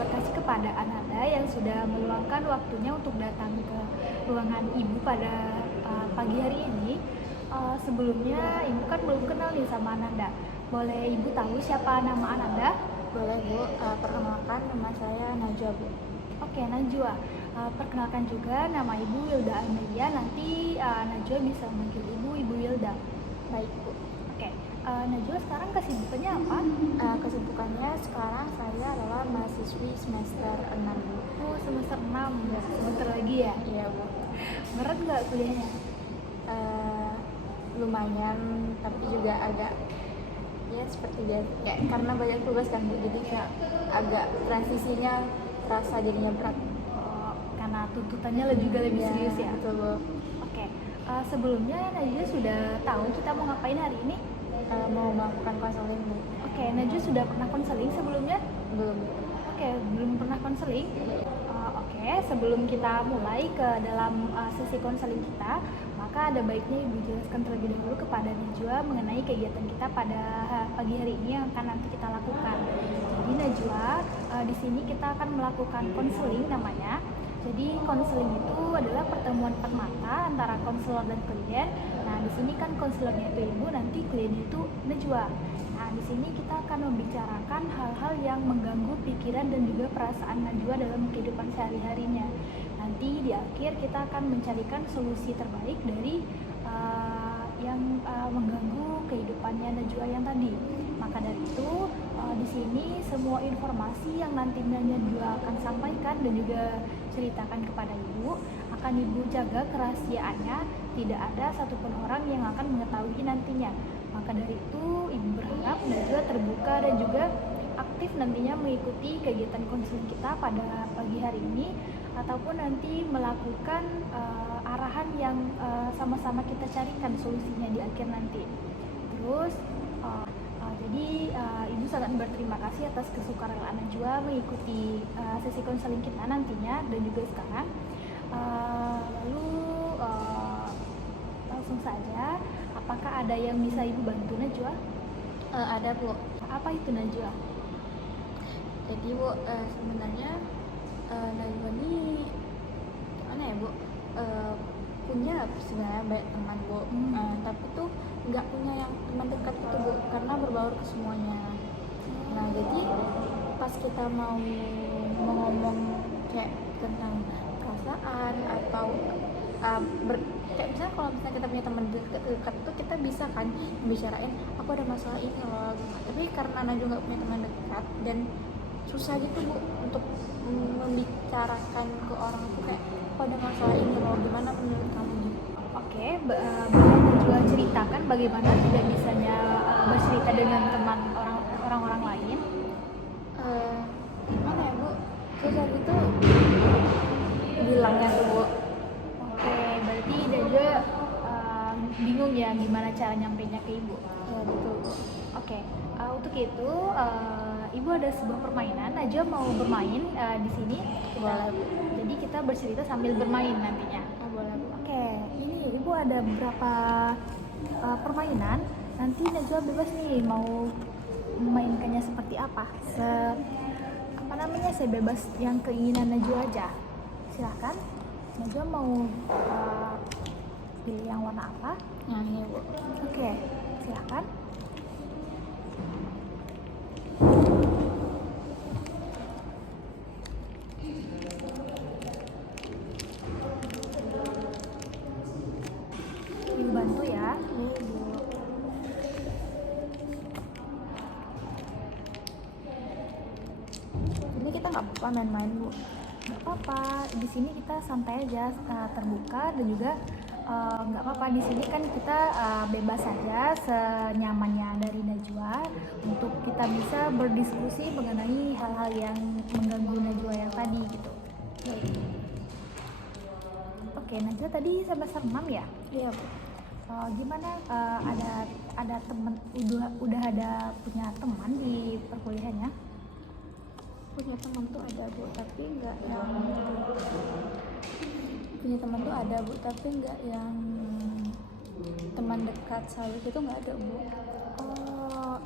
berterima kasih kepada Ananda yang sudah meluangkan waktunya untuk datang ke ruangan Ibu pada pagi hari ini. Sebelumnya Ibu kan belum kenal nih sama Ananda. Boleh Ibu tahu siapa nama Ananda? Boleh Bu, perkenalkan nama saya Najwa Bu. Oke, Najwa. Perkenalkan juga nama Ibu Wilda Amelia. Nanti Najwa bisa memanggil Ibu Wilda. Baik Bu. Oke, Najwa sekarang kesibukannya apa? Kesibukannya sekarang saya adalah mahasiswi semester 6 Bu. Oh, semester 6 ya, sebentar lagi ya? Iya Bu. Berat nggak kuliahnya? Lumayan, tapi juga agak ya seperti biasa. Kayak karena banyak tugas kan Bu, jadi kayak agak transisinya terasa jadinya berat. Karena tuntutannya juga lebih serius ya? Betul Bu. Oke, sebelumnya Najwa sudah tahu kita mau ngapain hari ini? Mau melakukan konseling Bu. Oke, Najwa sudah pernah konseling sebelumnya? Belum. Oke, belum pernah konseling. Oke, sebelum kita mulai ke dalam sesi konseling kita, maka ada baiknya Ibu jelaskan terlebih dahulu kepada Najwa mengenai kegiatan kita pada pagi hari ini yang akan nanti kita lakukan. Jadi Najwa, di sini kita akan melakukan konseling namanya. Jadi konseling itu adalah pertemuan empat mata antara konselor dan klien. Nah, di sini kan konselornya itu Ibu, nanti kliennya itu Najwa. Nah, di sini kita akan membicarakan hal-hal yang mengganggu pikiran dan juga perasaan Najwa dalam kehidupan sehari-harinya. Nanti di akhir kita akan mencarikan solusi terbaik dari yang mengganggu kehidupannya Najwa yang tadi. Maka dari itu di sini semua informasi yang nanti Najwa akan sampaikan dan juga ceritakan kepada Ibu akan Ibu jaga kerahasiaannya, tidak ada satupun orang yang akan mengetahui nantinya. Maka dari itu Ibu berharap Najwa terbuka dan juga aktif nantinya mengikuti kegiatan konseling kita pada pagi hari ini ataupun nanti melakukan arahan yang sama-sama kita carikan solusinya di akhir nanti. Terus jadi Ibu sangat berterima kasih atas kesukarelaan Najwa mengikuti sesi konseling kita nantinya dan juga sekarang. Lalu langsung saja, apakah ada yang bisa Ibu bantu Najwa? Ada Bu. Apa itu Najwa? Jadi Bu, sebenarnya Najwa ini gimana ya Bu, punya sebenarnya banyak teman Bu, tapi tuh nggak punya yang teman dekat gitu Bu, karena berbaur ke semuanya. Nah jadi pas kita mau ngomong kayak tentang perasaan atau kayak misalnya kalau misalnya kita punya teman dekat tuh kita bisa kan membicarain aku ada masalah ini loh, tapi karena Najwa nggak punya teman dekat dan susah gitu Bu untuk membicarakan ke orang tuh kayak aku ada masalah ini loh, gimana menurut kamu gitu? Oke, boleh Najwa ceritakan bagaimana tidak bisanya bercerita dengan teman orang-orang lain? Gimana ya Bu, susah gitu bilangnya tuh Bu. Oke, berarti Najwa bingung ya gimana cara nyampainya ke Ibu? Ya betul Bu. Oke, untuk itu Ibu ada sebuah permainan. Najwa mau bermain di sini. Boleh Bu. Jadi kita bercerita sambil bermain nantinya. Boleh Bu. Oke, ini Ibu ada beberapa permainan. Nanti Najwa bebas nih mau memainkannya seperti apa. Sebebas yang keinginan Najwa aja. Silahkan. Najwa mau pilih yang warna apa? Yang ini Bu. Oke, silahkan. Ibu bantu ya. Ini Bu. Ini kita nggak apa-apa main-main Bu. Nggak apa-apa, di sini kita santai aja, terbuka dan juga nggak apa-apa di sini kan kita bebas saja senyamannya dari Najwa untuk kita bisa berdiskusi mengenai hal-hal yang mengganggu Najwa yang tadi gitu. Oke, Najwa tadi semester 6 ya? Iya Bu. Gimana ada teman udah ada punya teman di perkuliahannya? Punya teman tuh ada Bu, tapi nggak yang punya teman tuh ada Bu, tapi nggak yang teman dekat selalu itu nggak ada Bu.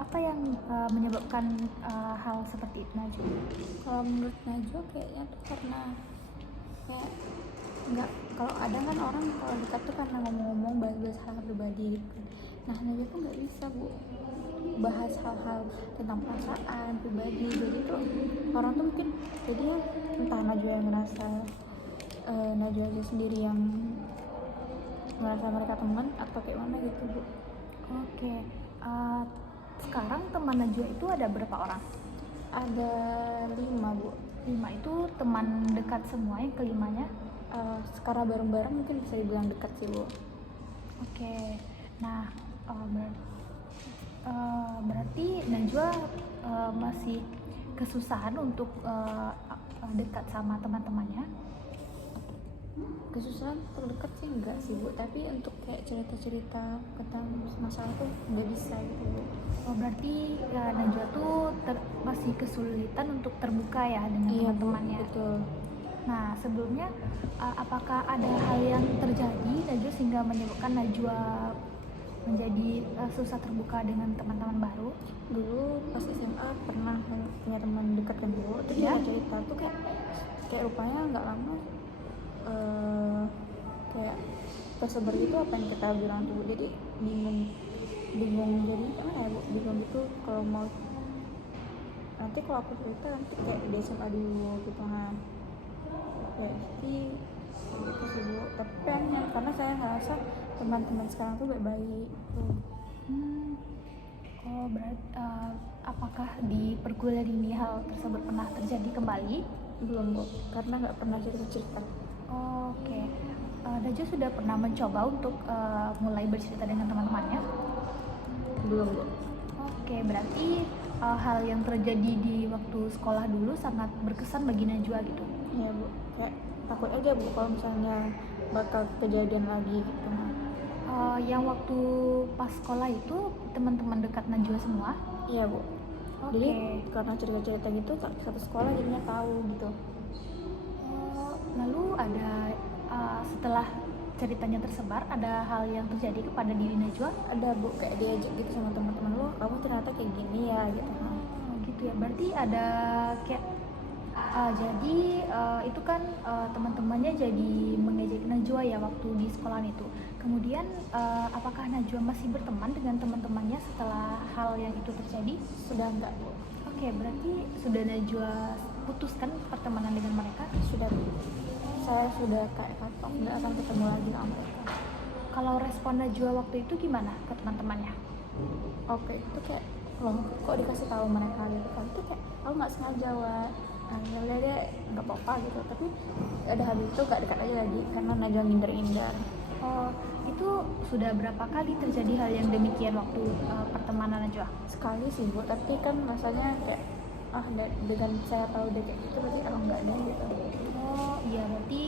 Apa apa yang menyebabkan hal seperti itu Najwa? Kalau menurut Najwa kayaknya tuh karena kayak nggak, kalau ada kan orang kalau dekat tuh karena ngomong-ngomong bahas hal pribadi gitu. Nah Najwa tuh nggak bisa bu bahas hal-hal tentang perasaan pribadi, jadi tuh orang tuh mungkin jadinya entah Najwa yang ngerasa Najwa aja sendiri yang merasa mereka teman atau kayak mana gitu bu. Oke, sekarang teman Najwa itu ada berapa orang? Ada 5 bu. 5 itu teman dekat semua yang kelimanya? Sekarang bareng-bareng mungkin bisa dibilang dekat sih bu. Oke, nah berarti Najwa masih kesusahan untuk dekat sama teman-temannya? Kesusahan terdekat sih enggak sih bu, tapi untuk kayak cerita-cerita tentang masalah tuh nggak bisa gitu bu. Oh, berarti ya, Najwa tuh masih kesulitan untuk terbuka ya dengan Iya bu, teman-temannya. betul. Nah, sebelumnya apakah ada hal yang terjadi Najwa sehingga menyebabkan Najwa menjadi susah terbuka dengan teman-teman baru? Dulu pas SMA pernah punya teman dekat kan bu, terus Ya? dia cerita tuh kayak rupanya nggak lama kayak tersebar gitu apa yang kita bilang tuh, jadi bingung jadi gimana ya bu, bingung gitu kalau mau nanti kalau aku cerita nanti kayak di SMA dulu gitu kan, kayak gitu sih bu. Tapi pengen karena saya ngerasa teman-teman sekarang tuh baik-baik tuh. Oh, berarti apakah di perkuliahan ini hal tersebut pernah terjadi kembali? Belum bu, karena nggak pernah cerita. Oke, Najwa sudah pernah mencoba untuk mulai bercerita dengan teman-temannya? Belum bu. Oke, berarti hal yang terjadi di waktu sekolah dulu sangat berkesan bagi Najwa gitu. Iya bu, kayak takut aja bu kalau misalnya bakal kejadian lagi gitu. Yang waktu pas sekolah itu teman-teman dekat Najwa semua? Iya bu. Oke. Jadi karena cerita-cerita gitu satu sekolah jadinya tahu gitu. Lalu ada setelah ceritanya tersebar, ada hal yang terjadi kepada diri Najwa? Ada bu, kayak diajak gitu sama teman-teman, lo kamu ternyata kayak gini ya gitu. Gitu ya, berarti ada kayak jadi itu kan teman-temannya jadi mengejek Najwa ya waktu di sekolahan itu. Kemudian apakah Najwa masih berteman dengan teman-temannya setelah hal yang itu terjadi? Sudah enggak bu. Oke, berarti sudah Najwa putuskan pertemanan dengan mereka? Sudah bu. Saya sudah kayak kantong, nggak akan ketemu lagi sama mereka. Kalau respon Najwa waktu itu gimana ke teman-temannya? Oke, itu kayak loh kok dikasih tahu mereka gitu kan, itu kayak aku nggak sengaja wa. Nah, dia nggak apa-apa gitu, tapi ada habis itu gak dekat aja lagi karena Najwa ngindar-ngindar. Oh, itu sudah berapa kali terjadi hal yang demikian waktu pertemanan Najwa? Sekali sih bu, tapi kan rasanya kayak dengan saya tahu dia kayak gitu berarti enggak deh gitu. Oh iya, berarti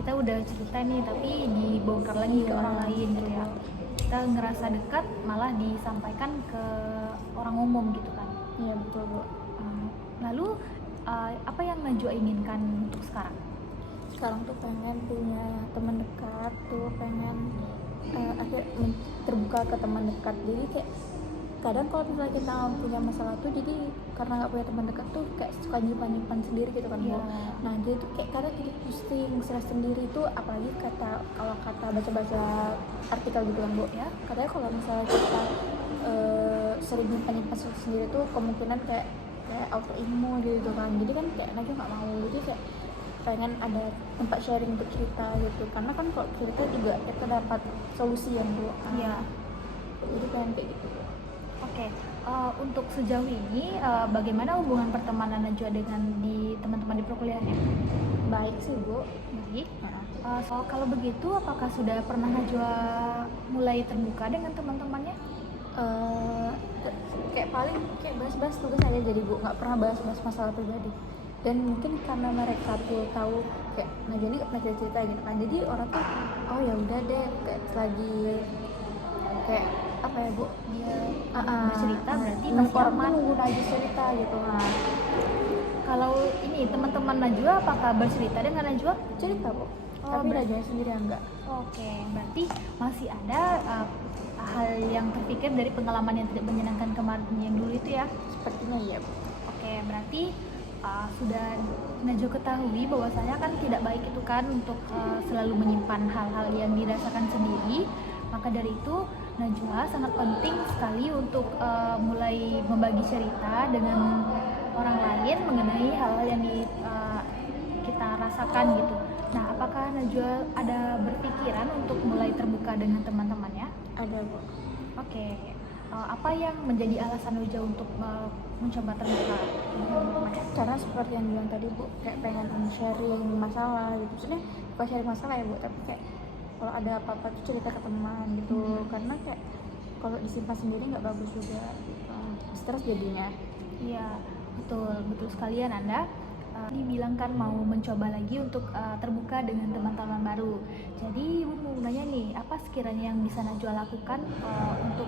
kita udah cerita nih tapi dibongkar lagi ke orang lain gitu ya. Kita ngerasa dekat malah disampaikan ke orang umum gitu kan. Iya betul bu. Lalu apa yang Najwa inginkan untuk sekarang? Sekarang tuh pengen punya teman dekat tuh, pengen terbuka ke teman dekat. Jadi kayak kadang kalau misalnya kita punya masalah tuh, jadi karena nggak punya teman dekat tuh kayak suka nyimpan sendiri gitu kan bu. Yeah. Nah jadi tuh kayak kadang jadi pusing, stres sendiri tuh, apalagi kalau kata baca-baca artikel gitu kan bu ya, katanya kalau misalnya kita sering nyimpan sendiri tuh kemungkinan kayak autoimun gitu kan. Jadi kan kayak Najwa nggak mau, jadi kayak pengen ada tempat sharing untuk cerita gitu, karena kan kalau cerita juga kita dapat solusi yang bu. Iya. Jadi pengen kayak gitu. Oke, untuk sejauh ini bagaimana hubungan pertemanan Najwa dengan teman-teman di perkuliahannya? Baik sih bu. Baik. So, kalau begitu apakah sudah pernah Najwa mulai terbuka dengan teman-temannya? Kayak paling kayak bahas-bahas tugas aja jadi bu, nggak pernah bahas-bahas masalah pribadi. Dan mungkin karena mereka tuh tahu kayak Najwa ini nggak pernah cerita gitu kan, jadi orang tuh oh ya udah deh, kayak lagi kayak apa ya bu, Dia bercerita berarti nunggu masih orang tuh aman. nunggu Najwa cerita gitu kan. Kalau ini teman-teman Najwa apakah bercerita dengan Najwa? Cerita bu. Oh, tapi berarti Najwa sendiri enggak. oke, berarti masih ada hal yang terpikir dari pengalaman yang tidak menyenangkan kemarin yang dulu itu ya. Sepertinya iya Bu. Oke, berarti sudah Najwa ketahui bahwasanya kan tidak baik itu kan untuk selalu menyimpan hal-hal yang dirasakan sendiri. Maka dari itu Najwa sangat penting sekali untuk mulai membagi cerita dengan orang lain mengenai hal-hal yang kita rasakan gitu. Nah, apakah Najwa ada berpikiran untuk mulai terbuka dengan teman-temannya? Ada Bu. Oke, apa yang menjadi alasan Najwa untuk mencoba terbuka dengan teman-temannya? Karena seperti yang bilang tadi Bu, kayak pengen sharing masalah gitu. Maksudnya bukan sharing masalah ya Bu, tapi kayak kalau ada apa-apa tuh cerita ke teman gitu. Karena kayak kalau disimpan sendiri nggak bagus juga gitu. Stres jadinya. Iya, betul, betul sekalian Anda. Dibilang kan mau mencoba lagi untuk terbuka dengan teman-teman baru. Jadi Ibu mau nanya nih, apa sekiranya yang bisa Najwa lakukan untuk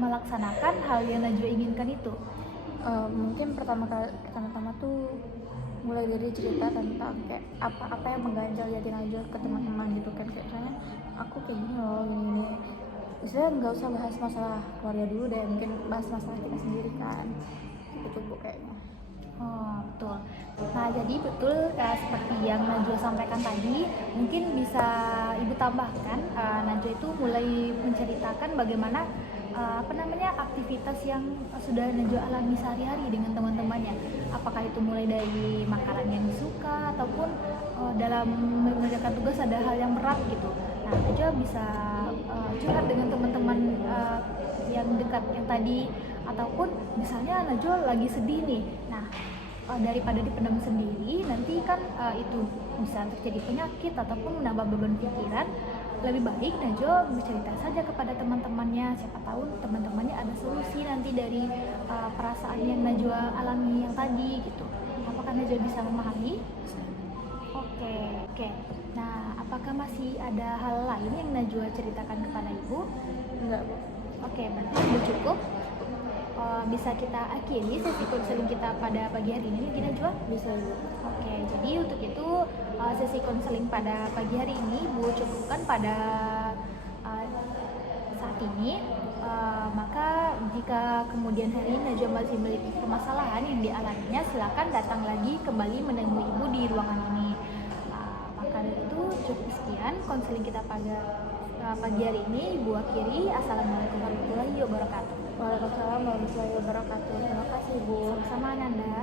melaksanakan hal yang Najwa inginkan itu? Mungkin pertama-tama tuh mulai dari cerita tentang kayak apa yang mengganjal di hati Najwa ke teman-teman gitu kan, kayak misalnya aku kayak gini loh gini. Misalnya nggak usah bahas masalah keluarga dulu deh, mungkin bahas masalah kita sendiri kan, itu Bu kayaknya. Oh, betul. Nah, jadi betul seperti yang Najwa sampaikan tadi, mungkin bisa Ibu tambahkan, Najwa itu mulai menceritakan bagaimana aktivitas yang sudah Najwa alami sehari-hari dengan teman-temannya. Apakah itu mulai dari makanan yang disuka ataupun dalam mengerjakan tugas ada hal yang berat gitu. Nah, Najwa bisa curhat dengan teman-teman yang dekat yang tadi, ataupun misalnya Najwa lagi sedih nih. Nah, daripada dipendam sendiri, nanti kan itu bisa terjadi penyakit ataupun menambah beban pikiran. Lebih baik Najwa bercerita saja kepada teman-temannya, siapa tahu teman-temannya ada solusi nanti dari perasaan yang Najwa alami yang tadi gitu. Apakah Najwa bisa memahami? Oke. Nah, apakah masih ada hal lain yang Najwa ceritakan kepada Ibu? Enggak Bu. Oke, berarti sudah cukup. Bisa kita akhiri sesi konseling kita pada pagi hari ini, mungkin Najwa? Bisa Bu. Oke, jadi untuk itu sesi konseling pada pagi hari ini Bu cukupkan pada saat ini. Maka jika kemudian hari Najwa masih memiliki permasalahan yang dialaminya, silakan datang lagi kembali menemui Ibu di ruangan ini. Maka dari itu cukup sekian konseling kita pada pagi hari ini. Ibu akhiri. Assalamualaikum warahmatullahi wabarakatuh. Waalaikumsalam warahmatullahi wabarakatuh. Terima kasih Bu. Sama-sama Nanda.